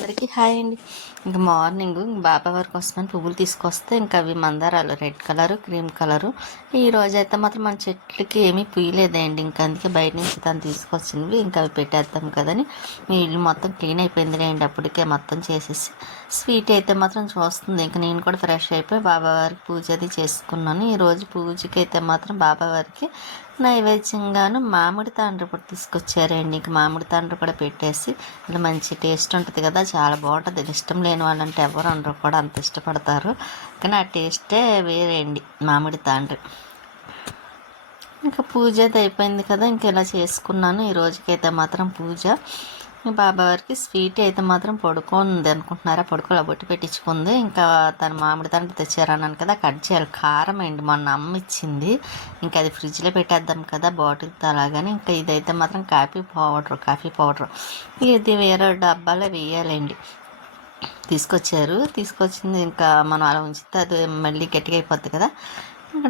అందరికీ హాయ్ అండి. ఇంకా మార్నింగ్ బాబా వారి కోసమని పువ్వులు తీసుకొస్తే ఇంకా అవి మందారాలు రెడ్ కలరు క్రీమ్ కలరు. ఈ రోజు అయితే మాత్రం మన చెట్లకి ఏమీ పూయలేదండి. ఇంకా అందుకే బయట నుంచి తను తీసుకొచ్చినవి ఇంకా అవి పెట్టేద్దాం కదని. మీ ఇల్లు మొత్తం క్లీన్ అయిపోయింది లేండి అప్పటికే మొత్తం చేసేసి స్వీట్ అయితే మాత్రం చూస్తుంది. ఇంకా నేను కూడా ఫ్రెష్ అయిపోయి బాబా వారికి పూజ అది చేసుకున్నాను. ఈ రోజు పూజకి అయితే మాత్రం బాబా వారికి నైవేద్యంగాను మామిడి తాండ్ర కూడా తీసుకొచ్చారండి. ఇంక మామిడి తాండ్ర కూడా పెట్టేసి ఇలా మంచి టేస్ట్ ఉంటుంది కదా చాలా బాగుంటుంది. ఇష్టం లేని వాళ్ళంటే ఎవరు అందరూ కూడా అంత ఇష్టపడతారు. కానీ ఆ టేస్టే వేరే అండి మామిడి తాండ్రి. ఇంకా పూజ అయితే అయిపోయింది కదా ఇంక ఇలా చేసుకున్నాను? ఈ రోజుకైతే మాత్రం పూజ. బాబా వారికి స్వీట్ అయితే మాత్రం పడుకోంది అనుకుంటున్నారా? పడుకోలే బొట్టు పెట్టించుకుంది. ఇంకా తన మామిడి తండ్రి తెచ్చారన్నాను కదా కట్ చేయాలి. కారం అండి మొన్న అమ్మ ఇచ్చింది. ఇంకా అది ఫ్రిడ్జ్లో పెట్టేద్దాం కదా బాటిల్ అలాగని. ఇంకా ఇదైతే మాత్రం కాఫీ పౌడర్ కాఫీ పౌడర్. ఇది వేరే డబ్బాలో వేయాలండి. తీసుకొచ్చారు. తీసుకొచ్చింది ఇంకా మనం అలా ఉంచితే అది మళ్ళీ గట్టిగా అయిపోద్ది కదా.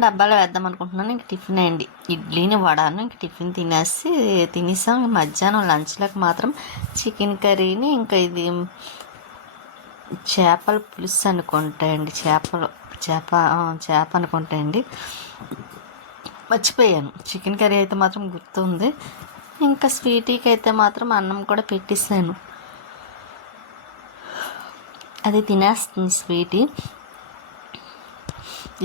డబ్బాలో వేద్దాం అనుకుంటున్నాను. ఇంక టిఫిన్ అండి ఇడ్లీని వడాను ఇంక టిఫిన్ తినేసి తినేసాం. మధ్యాహ్నం లంచ్లకు మాత్రం చికెన్ కర్రీని ఇంకా ఇది చేపల పులుసు అనుకుంటా అండి. చేపలు చేప చేప అనుకుంటా అండి. మర్చిపోయాను. చికెన్ కర్రీ అయితే మాత్రం గుర్తుంది. ఇంకా స్వీటీకి అయితే మాత్రం అన్నం కూడా పెట్టేసాను అది తినేస్తుంది స్వీటీ.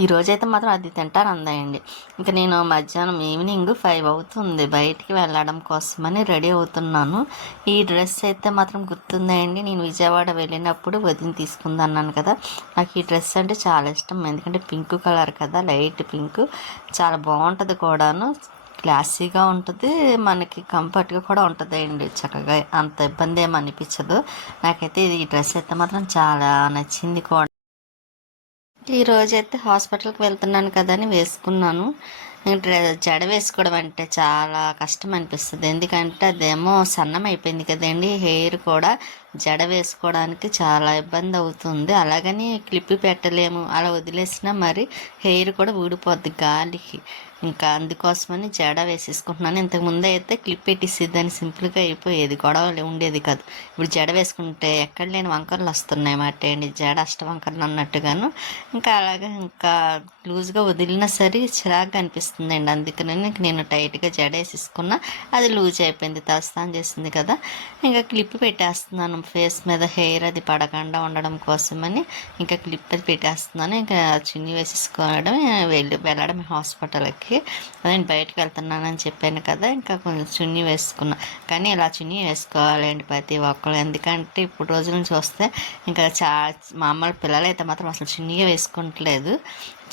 ఈ రోజైతే మాత్రం అది తింటారు అందాయండి. ఇంకా నేను మధ్యాహ్నం ఈవినింగ్ ఫైవ్ అవుతుంది. బయటికి వెళ్ళడం కోసమని రెడీ అవుతున్నాను. ఈ డ్రెస్ అయితే మాత్రం గుర్తుందండి. నేను విజయవాడ వెళ్ళినప్పుడు వదిన తీసుకుందన్నాను కదా. నాకు ఈ డ్రెస్ అంటే చాలా ఇష్టం. ఎందుకంటే పింక్ కలర్ కదా లైట్ పింక్. చాలా బాగుంటుంది కూడాను. క్లాసీగా ఉంటుంది. మనకి కంఫర్ట్గా కూడా ఉంటుంది అండి చక్కగా అంత ఇబ్బంది ఏమి అనిపించదు. నాకైతే ఈ డ్రెస్ అయితే మాత్రం చాలా నచ్చింది కూడా ఈ రోజైతే హాస్పిటల్కి వెళ్తున్నాను కదా అని వేసుకున్నాను. జడ వేసుకోవడం అంటే చాలా కష్టం అనిపిస్తుంది. ఎందుకంటే అదేమో సన్నం అయిపోయింది కదండి. హెయిర్ కూడా జడ వేసుకోవడానికి చాలా ఇబ్బంది అవుతుంది. అలాగని క్లిప్ పెట్టలేము. అలా వదిలేసినా మరి హెయిర్ కూడా ఊడిపోద్ది గాలికి. ఇంకా అందుకోసమని జడ వేసేసుకుంటున్నాను. ఇంతకుముందు అయితే క్లిప్ పెట్టిసిద్దని సింపుల్గా అయిపోయేది గొడవ ఉండేది కాదు. ఇప్పుడు జడ వేసుకుంటే ఎక్కడ లేని వంకరలు వస్తున్నాయి మాట అండి. జడ అష్ట వంకరలు అన్నట్టుగాను. ఇంకా అలాగే ఇంకా లూజ్గా వదిలినా సరే చిరాగ్గా అనిపిస్తుందండి. అందుకని నేను టైట్గా జడ వేసేసుకున్నా. అది లూజ్ అయిపోయింది తలస్నానం చేసింది కదా. ఇంకా క్లిప్ పెట్టేస్తున్నాను. ఫేస్ మీద హెయిర్ అది పడకుండా ఉండడం కోసమని ఇంకా క్లిప్ అది పెట్టేస్తున్నాను. ఇంకా చున్నీ వేసేసుకోవడం వెళ్ళి వెళ్ళడం హాస్పిటల్కి. నేను బయటకు వెళ్తున్నానని చెప్పాను కదా ఇంకా కొంచెం చున్నీ వేసుకున్నా. కానీ ఇలా చున్నీ వేసుకోవాలండి ప్రతి ఒక్కరు ఎందుకంటే ఇప్పుడు రోజుల నుంచి వస్తే ఇంకా చా మామూలు పిల్లలు అయితే మాత్రం అసలు చున్నీగా వేసుకుంటలేదు.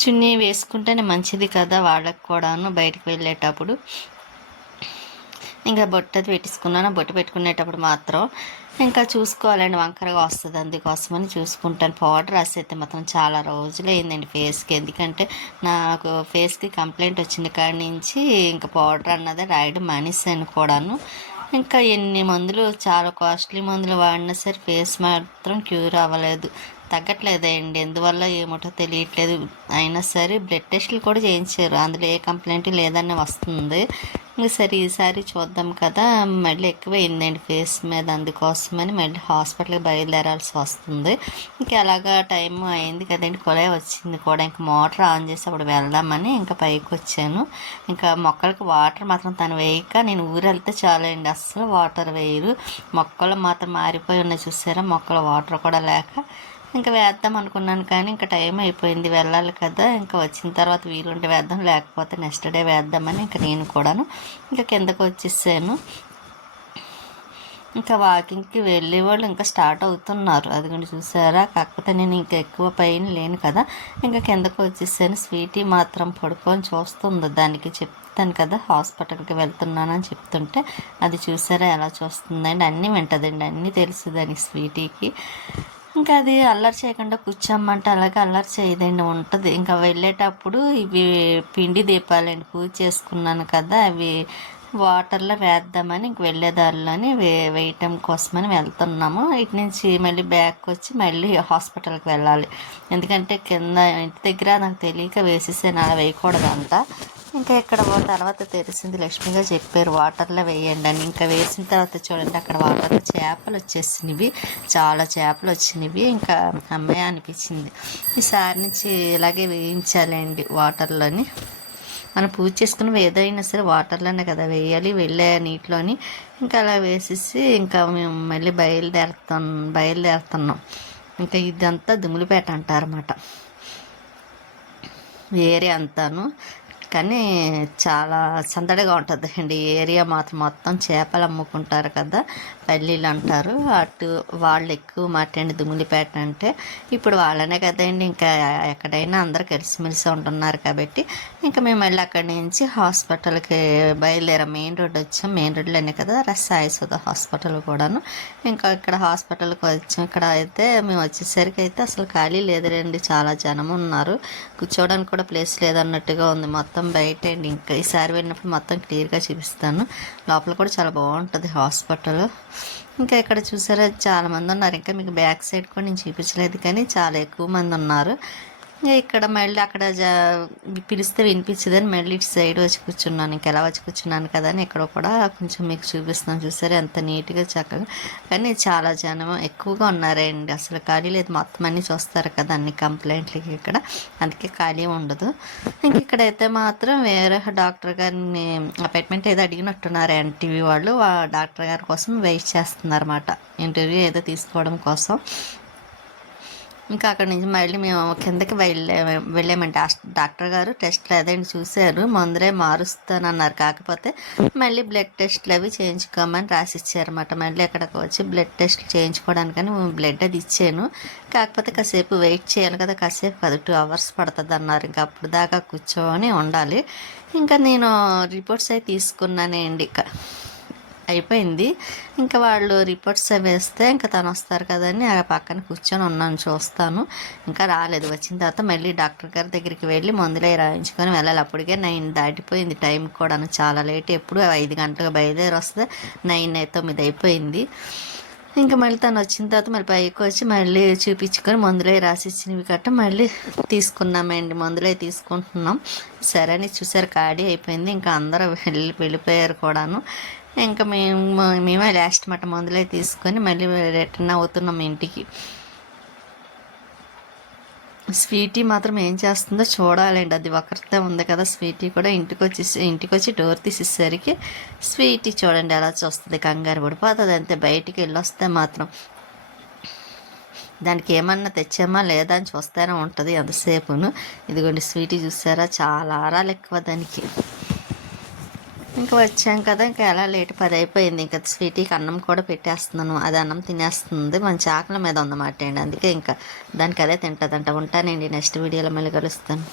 చున్నీ వేసుకుంటేనే మంచిది కదా వాళ్ళకి కూడాను బయటకు వెళ్ళేటప్పుడు. ఇంకా బొట్టది పెట్టించుకున్నాను. బొట్టు పెట్టుకునేటప్పుడు మాత్రం ఇంకా చూసుకోవాలండి వంకరగా వస్తుంది అందుకోసమని చూసుకుంటాను. పౌడర్ రాసి మాత్రం చాలా రోజులు అయిందండి ఫేస్కి. ఎందుకంటే నాకు ఫేస్కి కంప్లైంట్ వచ్చింది కాడి నుంచి ఇంకా పౌడర్ అన్నది రాయడం మానేసాను కూడాను. ఇంకా ఎన్ని మందులు చాలా కాస్ట్లీ మందులు వాడినా సరే ఫేస్ మాత్రం క్యూర్ అవ్వలేదు. తగ్గట్లేదండి ఎందువల్ల ఏమిటో తెలియట్లేదు. అయినా సరే బ్లడ్ టెస్ట్లు కూడా చేయించారు. అందులో ఏ కంప్లైంట్ లేదని వస్తుంది. సరే ఈసారి చూద్దాం కదా. మళ్ళీ ఎక్కువైందండి ఫేస్ మీద అందుకోసమని మళ్ళీ హాస్పిటల్కి బయలుదేరాల్సి వస్తుంది. ఇంకా అలాగా టైం అయింది కదండి కొలే వచ్చింది కూడా. ఇంకా మోటార్ ఆన్ చేసి అప్పుడు వెళ్దామని ఇంకా పైకి వచ్చాను. ఇంకా మొక్కలకి వాటర్ మాత్రం తను వేయక నేను ఊరు వెళ్తే చాలండి. అస్సలు వాటర్ వేయరు. మొక్కలు మాత్రం మారిపోయి ఉన్నాయి చూసారా మొక్కలు వాటర్ కూడా లేక. ఇంకా వేద్దాం అనుకున్నాను కానీ ఇంకా టైం అయిపోయింది వెళ్ళాలి కదా. ఇంకా వచ్చిన తర్వాత వీలుంటే వేద్దాం లేకపోతే నెక్స్ట్ డే వేద్దామని ఇంకా నేను కూడాను ఇంకా కిందకు వచ్చేసాను. ఇంకా వాకింగ్కి వెళ్ళే వాళ్ళు ఇంకా స్టార్ట్ అవుతున్నారు. అది కూడా చూసారా? కాకపోతే నేను ఇంకా ఎక్కువ పైన లేను కదా. ఇంకా కిందకు వచ్చేసాను. స్వీటీ మాత్రం పడుకొని చూస్తుంది. దానికి చెప్తాను కదా హాస్పిటల్కి వెళ్తున్నానని చెప్తుంటే అది చూసారా ఎలా చూస్తుందండి? అన్నీ వింటదండి. అన్నీ తెలుసు దానికి స్వీటీకి. ఇంకా అది అల్లరి చేయకుండా కూర్చోమ్మంటే అలాగే అల్లరి చేయదండి ఉంటుంది. ఇంకా వెళ్ళేటప్పుడు ఇవి పిండి దీపాలండి పూజ చేసుకున్నాను కదా అవి వాటర్లో వేద్దామని ఇంక వెళ్ళేదారిలోని వే వేయటం కోసమని వెళ్తున్నాము. ఇటు నుంచి మళ్ళీ బ్యాక్ వచ్చి మళ్ళీ హాస్పిటల్కి వెళ్ళాలి. ఎందుకంటే కింద ఇంటి దగ్గర నాకు తెలియక వేసేసాను అలా వేయకూడదంతా ఇంకా ఇక్కడ తర్వాత తెలిసింది లక్ష్మిగా చెప్పారు వాటర్లో వేయండి అని. ఇంకా వేసిన తర్వాత చూడండి అక్కడ వాటర్లో చేపలు వచ్చేసినవి చాలా చేపలు వచ్చినవి. ఇంకా అమ్మాయి అనిపించింది ఈసారి నుంచి ఇలాగే వేయించాలండి వాటర్లోని మనం పూజ చేసుకుని ఏదైనా సరే వాటర్లోనే కదా వేయాలి వెళ్ళే నీటిలోని ఇంకా అలా వేసేసి ఇంకా మేము మళ్ళీ బయలుదేరుతాం బయలుదేరుతున్నాం. ఇంకా ఇదంతా దుమ్ములపేట అంటారన్నమాట. వేరే అంతాను. కానీ చాలా సందడిగా ఉంటుంది అండి. ఏరియా మాత్రం మొత్తం చేపలు అమ్ముకుంటారు కదా. పల్లీలు అంటారు అటు వాళ్ళు ఎక్కువ మాట్లాడి దుమ్ములిపేట అంటే ఇప్పుడు వాళ్ళనే కదండి. ఇంకా ఎక్కడైనా అందరు కలిసిమెలిసి ఉంటున్నారు కాబట్టి ఇంకా మేము మళ్ళీ అక్కడి నుంచి హాస్పిటల్కి బయలుదేరాం. మెయిన్ రోడ్ వచ్చాం. మెయిన్ రోడ్లోనే కదా సాయి సుధా హాస్పిటల్ కూడాను. ఇంకా ఇక్కడ హాస్పిటల్కి వచ్చాం. ఇక్కడ అయితే మేము వచ్చేసరికి అయితే అసలు ఖాళీ లేదులేండి. చాలా జనం ఉన్నారు. కూర్చోవడానికి కూడా ప్లేస్ లేదన్నట్టుగా ఉంది. మొత్తం బయట అండి ఇంకా ఈసారి వెళ్ళినప్పుడు మొత్తం క్లియర్గా చూపిస్తాను. లోపల కూడా చాలా బాగుంటుంది హాస్పిటల్. ఇంకా ఇక్కడ చూసారా చాలా మంది ఉన్నారు. ఇంకా మీకు బ్యాక్ సైడ్ కూడా నేను చూపించలేదు కానీ చాలా ఎక్కువ మంది ఉన్నారు. ఇక్కడ మళ్ళీ అక్కడ జ పిలిస్తే వినిపించదని మళ్ళీ ఇటు సైడ్ వచ్చి కూర్చున్నాను. ఇంకా ఎలా వచ్చి కూర్చున్నాను కదా అని ఇక్కడ కూడా కొంచెం మీకు చూపిస్తున్నాను చూసారు? ఎంత నీట్గా చక్కగా. కానీ చాలా జనం ఎక్కువగా ఉన్నారండి. అసలు ఖాళీ లేదు. మొత్తం అన్నీ చూస్తారు కదా అన్ని కంప్లైంట్లకి ఇక్కడ. అందుకే ఖాళీ ఉండదు. ఇంక ఇక్కడైతే మాత్రం వేరే డాక్టర్ గారిని అపాయింట్మెంట్ ఏదో అడిగినట్టున్నారు ఎన్టీవీ వాళ్ళు. ఆ డాక్టర్ గారి కోసం వెయిట్ చేస్తున్నారన్నమాట. ఇంటర్వ్యూ ఏదో తీసుకోవడం కోసం. ఇంకా అక్కడి నుంచి మళ్ళీ మేము కిందకి వెళ్ళే వెళ్ళామంటే డాక్టర్ గారు టెస్ట్లు అదేంటి చూశారు. మందులే మారుస్తానన్నారు. కాకపోతే మళ్ళీ బ్లడ్ టెస్ట్లు అవి చేయించుకోమని రాసి ఇచ్చారన్నమాట మళ్ళీ అక్కడికి వచ్చి బ్లడ్ టెస్ట్ చేయించుకోవడానికని బ్లడ్ అది ఇచ్చాను. కాకపోతే కాసేపు వెయిట్ చేయాలి కదా. కాసేపు కదా టూ అవర్స్ పడుతుంది అన్నారు ఇంకా అప్పుడు దాకా కూర్చొని ఉండాలి. ఇంకా నేను రిపోర్ట్స్ అవి తీసుకున్నానండి ఇంకా అయిపోయింది. ఇంకా వాళ్ళు రిపోర్ట్స్ అవి వేస్తే ఇంకా తను వస్తారు కదని ఆ పక్కన కూర్చొని ఉన్నాను చూస్తాను. ఇంకా రాలేదు. వచ్చిన తర్వాత మళ్ళీ డాక్టర్ గారి దగ్గరికి వెళ్ళి మందులే రాయించుకొని వెళ్ళాలి. అప్పటికే నైన్ దాటిపోయింది. టైం కూడా చాలా లేట్. ఎప్పుడు ఐదు గంటలకు బయలుదేరి వస్తే నైన్ తొమ్మిది అయిపోయింది. ఇంకా మళ్ళీ తను వచ్చిన తర్వాత మళ్ళీ పైకి వచ్చి మళ్ళీ చూపించుకొని మందులే రాసి ఇచ్చినవి కట్ట మళ్ళీ తీసుకున్నామండి మందులే తీసుకుంటున్నాం. సరే అని చూసారు. ఖాళీ అయిపోయింది. ఇంకా అందరూ వెళ్ళి వెళ్ళిపోయారు కూడాను. ఇంకా మేము మేమే లాస్ట్ మాట మందులే తీసుకొని మళ్ళీ రిటర్న్ అవుతున్నాం ఇంటికి. స్వీటీ మాత్రం ఏం చేస్తుందో చూడాలండి. అది ఒకరితే ఉంది కదా స్వీటీ కూడా ఇంటికి వచ్చి ఇంటికి వచ్చి డోర్ తీసేసరికి స్వీటీ చూడండి ఎలా చూస్తుంది. కంగారు పడిపోతుంది అంతే బయటికి వెళ్ళొస్తే మాత్రం. దానికి ఏమన్నా తెచ్చామా లేదా అని చూస్తూనే ఉంటుంది ఎంతసేపును ఇదిగోండి స్వీటీ చూసారా? చాలా ఆరాలు ఎక్కువ దానికి. ఇంకా వచ్చాం కదా ఇంకా ఎలా లేట్ పది అయిపోయింది. ఇంకా స్వీటీకి అన్నం కూడా పెట్టేస్తున్నాను. అది అన్నం తినేస్తుంది. మంచి ఆకలి మీద ఉందన్నమాట అండి. అందుకే ఇంకా దానికి అదే తింటుందంట. ఉంటానండి నెక్స్ట్ వీడియోలో మళ్ళీ కలుస్తాను.